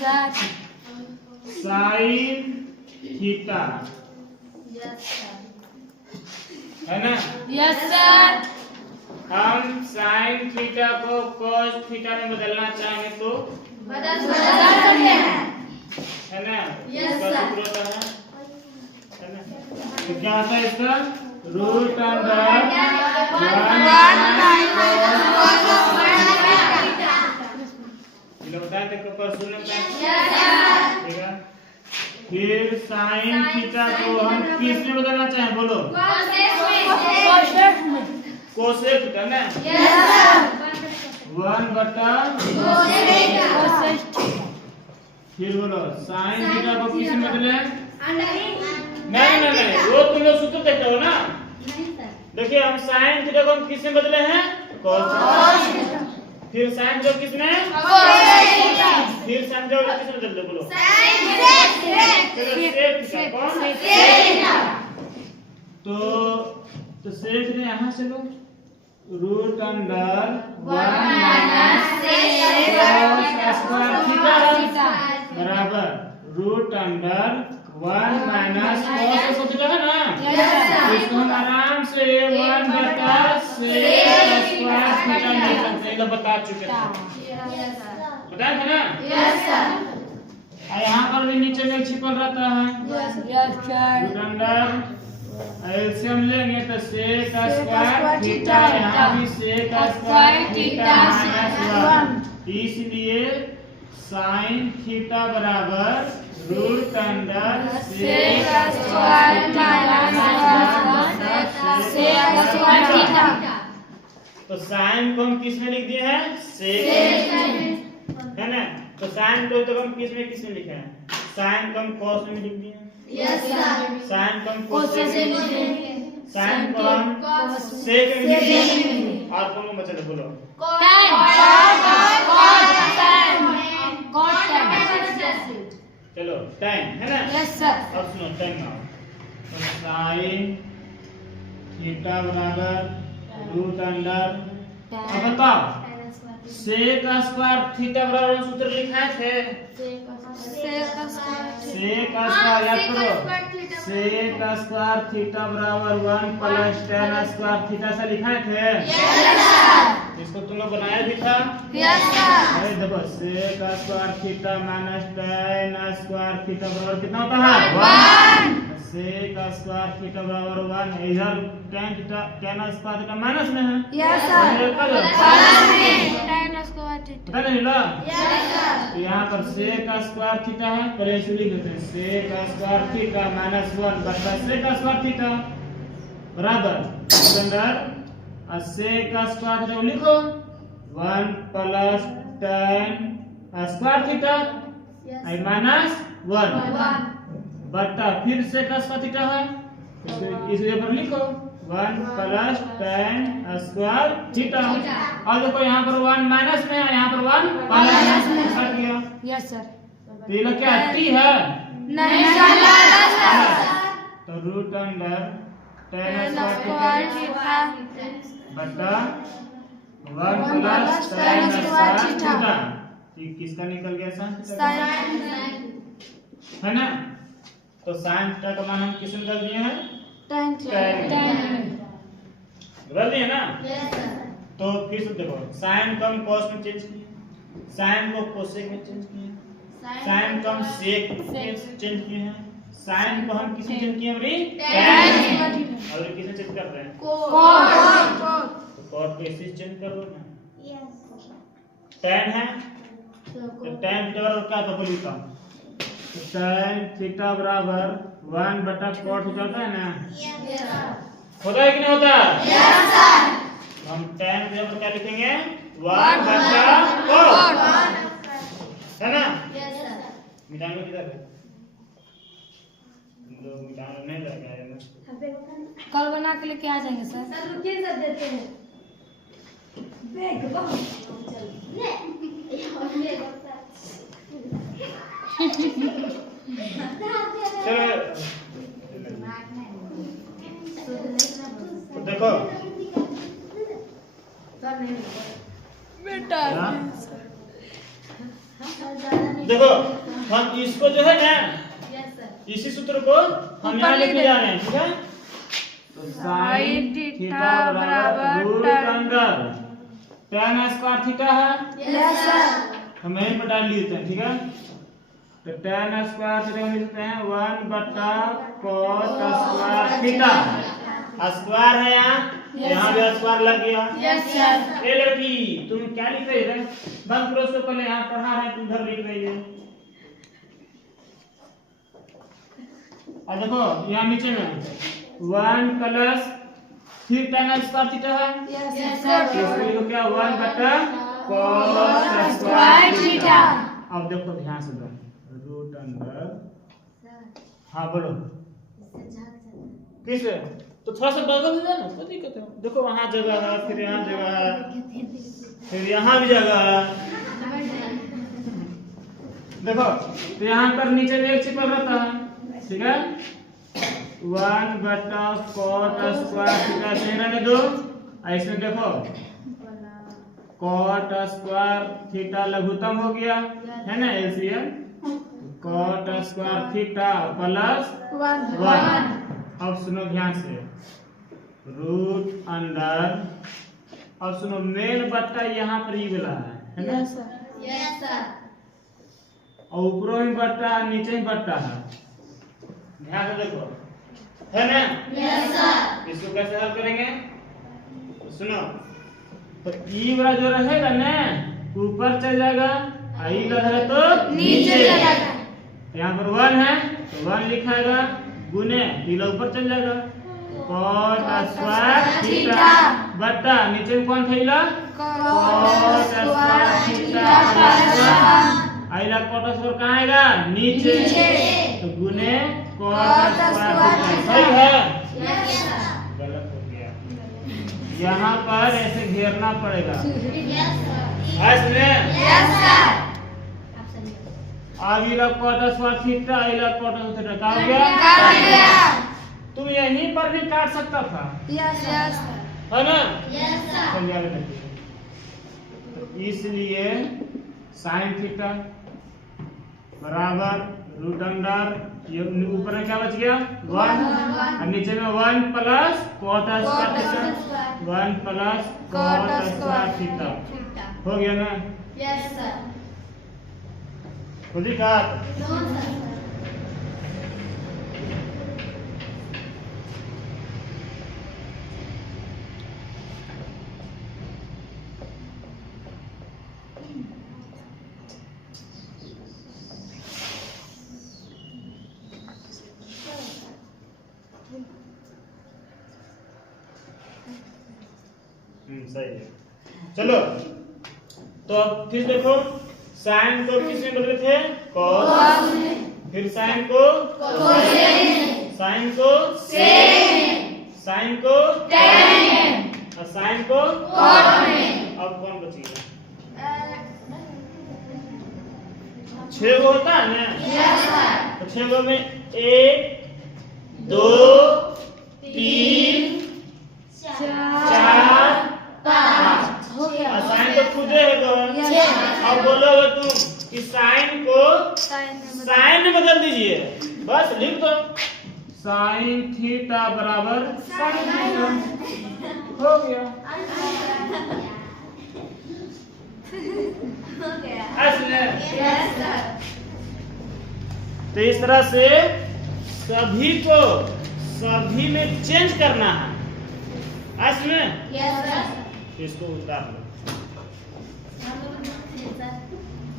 Sir. Sine theta है ना? Yes sir. हम साइन थीटा को cos थीटा में बदलना चाहें तो बदल सकते हैं। है ना? Yes, इसका sir. सूत्र होता है ना? तो क्या आता है इसका? रूट अंडर 1 बताए थे क्वेश्चन में ठीक है। फिर साइन थीटा को हम किस में बदलना चाहें बोलो? कोसेक थीटा ना? 1/cos। फिर बोलो साइन थीटा को किस में बदले? नहीं वो तुम लोग सूत्र देखते हो ना। देखिए हम साइन थीटा को हम किस में बदले हैं? cos। फिर साइन थीटा किस में? फिर साइन थीटा को किस में बदल दो बोलो? सेक कौन? तो सेक ने यहाँ से लो रूट अंडर 1 - थीटा बराबर रूट अंडर 1 - cos थीटा है ना? इसको हम आराम से 1/sec² थीटा लिख सकते हैं। बता चुके थे बताया था ना? यहाँ पर भी नीचे में छिपल रहता है रूट अंडर एलसीएम लेंगे तो sec² थीटा यहाँ भी sec² थीटा -1 इसलिए साइन थीटा बराबर रूट अंडर sec² थीटा। तो साइन को हम किस में लिख दिए हैं? sec है ना? तो साइन को तो हम किस में लिखे हैं? साइन को हम cos में लिख दिए हैं। साइन को हम cos में लिख दिए हैं। साइन को हम sec में लिख दिए हैं। और कौन बचा था बोलो? चलो tan है ना? Yes sir. अब सुनो tan नाउ तो साइन थीटा बराबर रूट अंडर अब बताओ sec² थीटा बराबर सूत्र लिखा थे sec² याद करो sec² थीटा बराबर 1 + tan² थीटा से लिखा थे। इसको तुम लोग बनाया भी था। अरे देखो sec² थीटा - tan² थीटा बराबर कितना होता है? 1 sec² थीटा बराबर 1 इधर tan² थीटा माइनस में है। पता नहीं ला? तो यहाँ पर sec² थीटा है पहले इसे लिख देते हैं sec² थीटा -1/sec² थीटा बराबर अंडर sec² थीटा लिखो 1 + tan² थीटा -1 बटा फिर sec² थीटा है इस पर लिखो 1 + tan² थीटा। और देखो यहाँ पर 1 माइनस में है यहाँ पर 1 प्लस में हट गया। Yes sir. तो ये लोग क्या t है? नहीं तो रूट अंडर tan² थीटा बटा 1 + tan² थीटा। ये किसका निकल गया? साइन है ना? तो साइन थीटा का मान हम किस में बदल दिए हैं? बदल दिए ना? तो फिर से देखो साइन को हम cos में चेंज किए, साइन को कोसेक में चेंज किए, साइन को हम सेक में चेंज किए हैं, साइन को हम किस में चेंज किए हैं? और किस में चेंज कर रहे हैं? तो cos को इसी चेंज कर दो ना। tan है तो tan थीटा बराबर क्या था बोलिए? का tan थीटा बराबर 1/cos थीटा होता है ना? होता है कि नहीं होता? हम tan के ऊपर क्या लिखेंगे? 1/cos है ना? मिटानो किधर है? लोग मिटानो नहीं लगा है ना? कल बना के लेके आ जाएंगे सर। रुकिए सर देते हैं। चलो तो देखो बेटा हाँ? देखो हम इसको जो है ना यस सर इसी सूत्र को हम यहाँ लेके जा रहे हैं, ठीक है। तो साइन थीटा बराबर root under tan square theta है, यस सर हम यहीं पर डाल लेते हैं, ठीक है। तो tan स्क्वायर थीटा हम लिखते हैं 1/cos स्क्वायर थीटा। स्क्वायर है यहाँ भी स्क्वायर लग गया। यस सर ए लड़की तुम क्या लिख रही है? बंद करो उसको, पहले यहाँ पढ़ा रहे हैं, तुम उधर लिख रही है। और देखो यहाँ नीचे में 1 प्लस फिर tan स्क्वायर थीटा है, यस सर इसको लिखो क्या 1/cos स्क्वायर थीटा। अब देखो ध्यान से दो, रूट अंडर, हाँ बोलो किस, तो थोड़ा सा बगल में जाना, कोई दिक्कत है। देखो वहाँ जगह है, फिर यहाँ जगह है, फिर यहाँ भी जगह है। देखो तो यहाँ पर नीचे में एक चिपक रहता है, ठीक है। 1/cos स्क्वायर थीटा से रहने दो। इसमें देखो cot स्क्वायर थीटा लघुत्तम हो गया है ना, LCM cot square theta plus 1। अब सुनो ध्यान से, रूट अंडर, अब सुनो मेन बट्टा यहाँ पर ही वाला है ना, यस सर और ऊपरों में बट्टा नीचे ही बट्टा है, ध्यान से देखो है ना। यस सर इसको कैसे हल करेंगे तो सुनो, तो ई वाला जो रहेगा ना ऊपर चल जाएगा, आई रहेगा तो नीचे चला यहाँ पर 1 है तो 1 लिखाएगा, गुने ई ऊपर चल जाएगा, cot स्क्वायर थीटा बट्टा नीचे में कौन था, cot स्क्वायर थीटा प्लस 1। आइला cot स्क्वायर कहाँ आएगा, नीचे, तो गुने cot स्क्वायर थीटा, सही है। यस सर गलत हो गया, यहाँ पर ऐसे घेरना पड़ेगा, यस सर इसमें यस सर अब इला cot स्क्वायर थीटा, इला cot स्क्वायर थीटा का हो गया, काट गया। तुम यहीं पर भी काट सकता था, यस यस है ना। यस सर समझा रहे थे। तो इसलिए साइन थीटा बराबर रूट अंडर, ये ऊपर में क्या बच गया 1 और नीचे में 1 plus cot square theta, 1 plus cot square theta हो गया ना। यस सर खुली काट, नो सर सही है। चलो तो अब फिर देखो, साइन को किसमें बदले थे, cos, फिर साइन को साइन को साइन को और साइन को, अब कौन बचेगा, 6 गो होता है ना, तो 6 गो में 1 2 3 4 5 हो गया। साइन तो खुदे है गो। अब बोलोगे तुम कि साइन को साइन में बदल दीजिए, बस लिख दो साइन थीटा बराबर साइन थीटा, हो गया। ऐसे यस सर तो इस तरह से सभी में चेंज करना है, ऐसे यस सर इसको उतार लो।